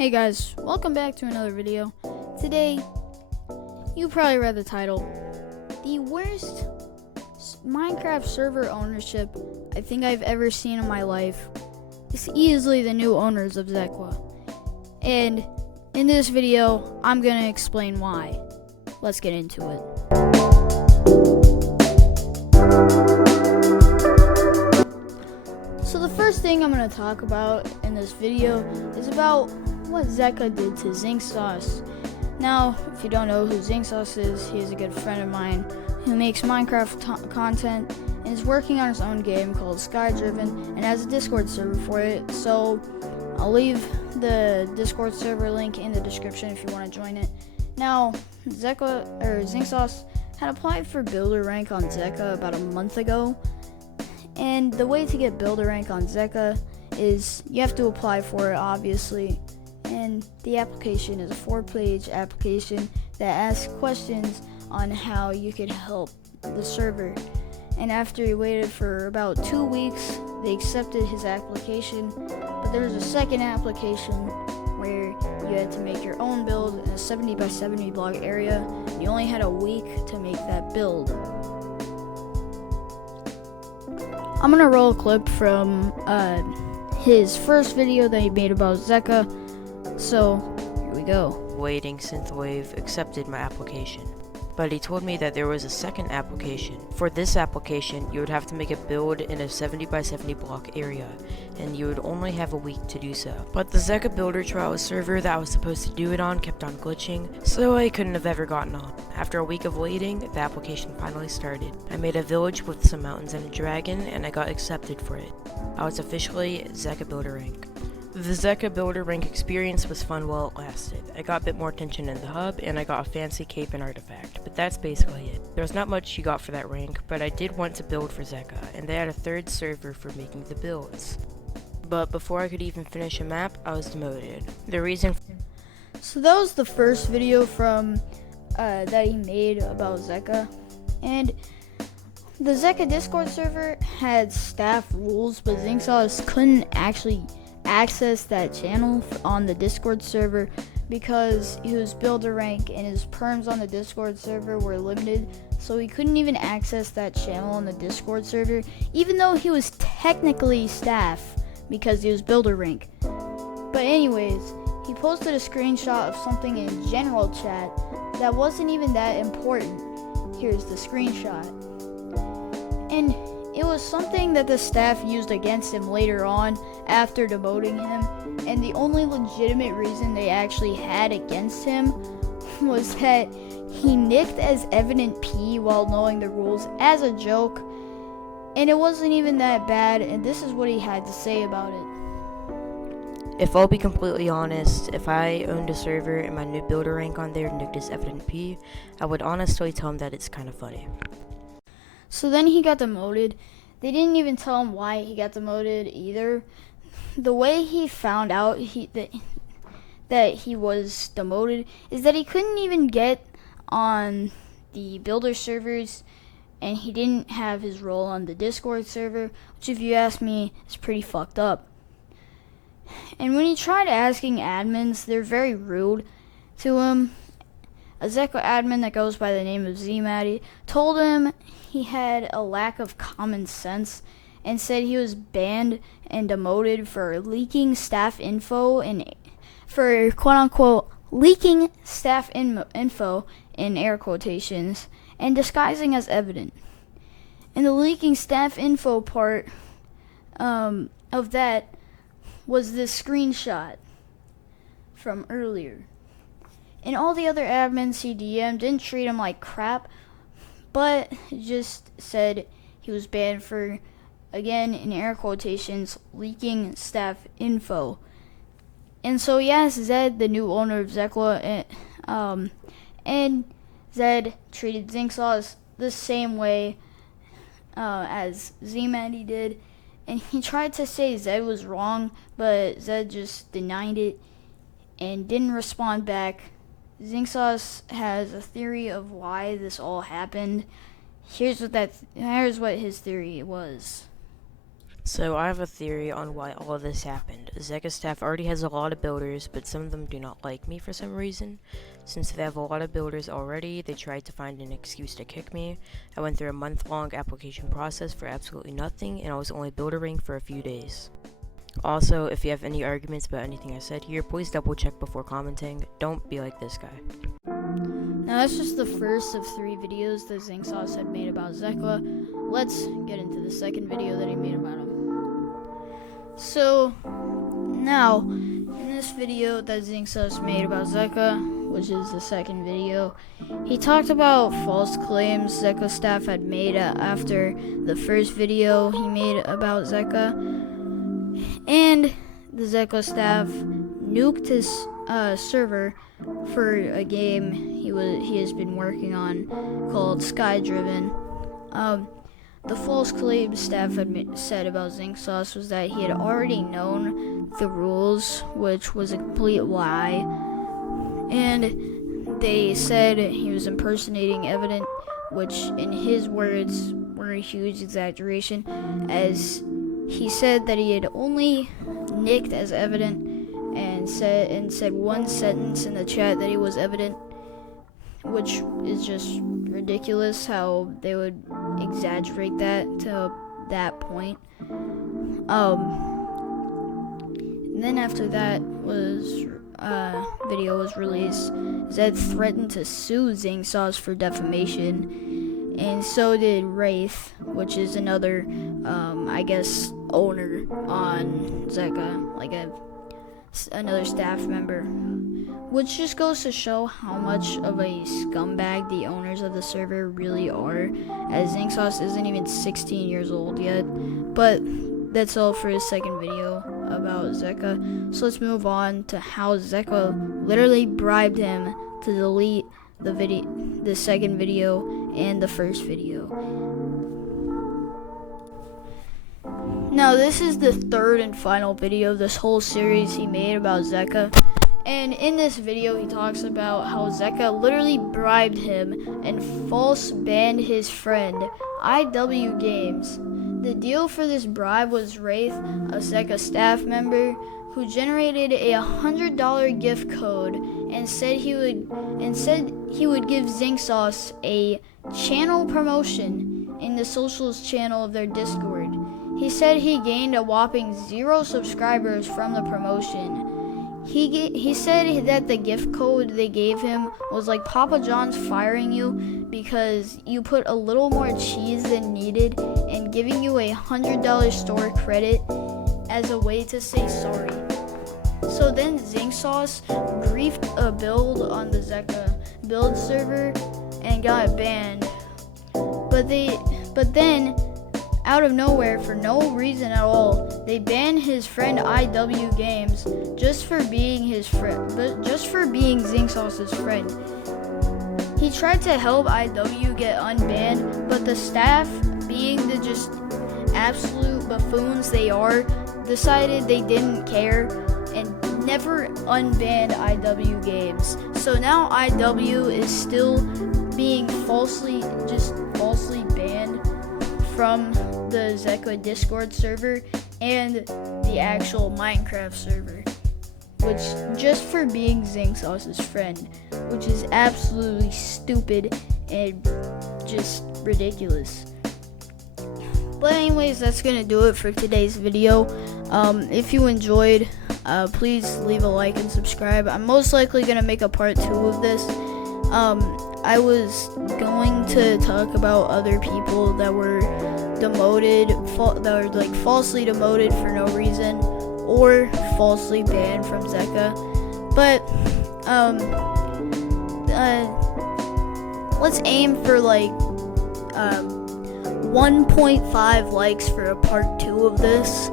Hey guys, welcome back to another video. Today, you probably read the title. The worst Minecraft server ownership I think I've ever seen in my life is easily the new owners of Zeqa. And in this video, I'm gonna explain why. Let's get into it. So the first thing I'm gonna talk about in this video is about what Zeqa did to Zinc. Now, if you don't know who Zinc is, he's a good friend of mine who makes Minecraft content and is working on his own game called Skydriven and has a Discord server for it. So I'll leave the Discord server link in the description if you want to join it. Now, Zinc had applied for builder rank on Zeqa about a month ago, and the way to get builder rank on Zeqa is you have to apply for it, obviously. And the application is a 4-page application that asks questions on how you could help the server. And after he waited for about 2 weeks, they accepted his application. But there was a second application where you had to make your own build in a 70 by 70 block area. And you only had a week to make that build. I'm gonna roll a clip from his first video that he made about Zeqa. So, here we go. Waiting Synthwave accepted my application, but he told me that there was a second application. For this application, you would have to make a build in a 70 by 70 block area, and you would only have a week to do so. But the Zeqa Builder Trial server that I was supposed to do it on kept on glitching, so I couldn't have ever gotten on. After a week of waiting, the application finally started. I made a village with some mountains and a dragon, and I got accepted for it. I was officially Zeqa Builder Rank. The Zeqa Builder Rank experience was fun while it lasted. I got a bit more attention in the hub, and I got a fancy cape and artifact, but that's basically it. There was not much you got for that rank, but I did want to build for Zeqa, and they had a third server for making the builds. But before I could even finish a map, I was demoted. The reason... So that was the first video from that he made about Zeqa, and the Zeqa Discord server had staff rules, but Zinc couldn't actually access that channel on the Discord server because he was builder rank and his perms on the Discord server were limited, so he couldn't even access that channel on the Discord server, even though he was technically staff because he was builder rank. But anyways, he posted a screenshot of something in general chat that wasn't even that important. Here's the screenshot. And it was something that the staff used against him later on after demoting him, and the only legitimate reason they actually had against him was that he nicked as Evident P while knowing the rules as a joke, and it wasn't even that bad, and this is what he had to say about it. If I'll be completely honest, if I owned a server and my new builder rank on there nicked as Evident P, I would honestly tell him that it's kind of funny. So then he got demoted. They didn't even tell him why he got demoted either. The way he found out that he was demoted is that he couldn't even get on the builder servers, and he didn't have his role on the Discord server, which if you ask me is pretty fucked up. And when he tried asking admins, they're very rude to him. A Zeqa admin that goes by the name of Zeqa told him he had a lack of common sense and said he was banned and demoted for leaking staff info and for quote-unquote leaking staff info in air quotations and disguising as evident. And the leaking staff info part of that was this screenshot from earlier. And all the other admins he DM'd didn't treat him like crap, but just said he was banned for, again, in air quotations, leaking staff info. And so he asked Zed, the new owner of Zeqa, and Zed treated Zinc the same way as Zeqa did. And he tried to say Zed was wrong, but Zed just denied it and didn't respond back. Zinc has a theory of why this all happened. Here's what his theory was. So I have a theory on why all of this happened. Zeqa staff already has a lot of builders, but some of them do not like me for some reason. Since they have a lot of builders already, they tried to find an excuse to kick me. I went through a month-long application process for absolutely nothing, and I was only buildering for a few days. Also, if you have any arguments about anything I said here, please double check before commenting. Don't be like this guy. Now that's just the first of 3 videos that Zingsauce had made about Zeqa. Let's get into the second video that he made about him. So, now, in this video that Zingsauce made about Zeqa, which is the second video, he talked about false claims Zeqa staff had made after the first video he made about Zeqa. And the Zeqa staff nuked his server for a game he has been working on called Skydriven. The false claim staff had said about Zingsauce was that he had already known the rules, which was a complete lie. And they said he was impersonating evidence, which in his words were a huge exaggeration, as he said that he had only nicked as evident and said one sentence in the chat that he was evident, which is just ridiculous how they would exaggerate that to that point. And then after that video was released, Zed threatened to sue Zingsauce for defamation, and so did Wraith, which is another I guess owner on Zeqa, like another staff member, which just goes to show how much of a scumbag the owners of the server really are, as Zingsauce isn't even 16 years old yet. But that's all for his second video about Zeqa. So let's move on to how Zeqa literally bribed him to delete the second video and the first video. Now this is the third and final video of this whole series he made about Zeqa. And in this video, he talks about how Zeqa literally bribed him and false banned his friend, IW Games. The deal for this bribe was Wraith, a Zeqa staff member, who generated a $100 gift code and said he would give Zingsauce a channel promotion in the socials channel of their Discord. He said he gained a whopping 0 subscribers from the promotion. He said that the gift code they gave him was like Papa John's firing you because you put a little more cheese than needed and giving you a $100 store credit as a way to say sorry. So then Zingsauce briefed a build on the Zeqa build server and got banned. But then out of nowhere, for no reason at all, they banned his friend IW Games just for being Zingsauce's friend. He tried to help IW get unbanned, but the staff, being the just absolute buffoons they are, decided they didn't care and never unbanned IW Games. So now IW is still being falsely banned from the Zeqa Discord server and the actual Minecraft server, which just for being Zingsauce's friend, which is absolutely stupid and just ridiculous. But anyways, that's gonna do it for today's video. If you enjoyed, please leave a like and subscribe. I'm most likely gonna make a part 2 of this. I was going to talk about other people that were demoted, that were like falsely demoted for no reason, or falsely banned from Zeqa. But let's aim for like 1.5 likes for a part 2 of this.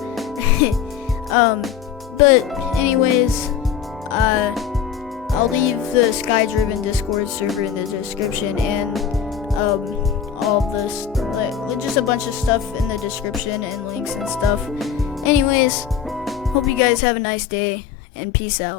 But anyways, I'll leave the Skydriven Discord server in the description, and all of this, like, just a bunch of stuff in the description and links and stuff. Anyways, hope you guys have a nice day, and peace out.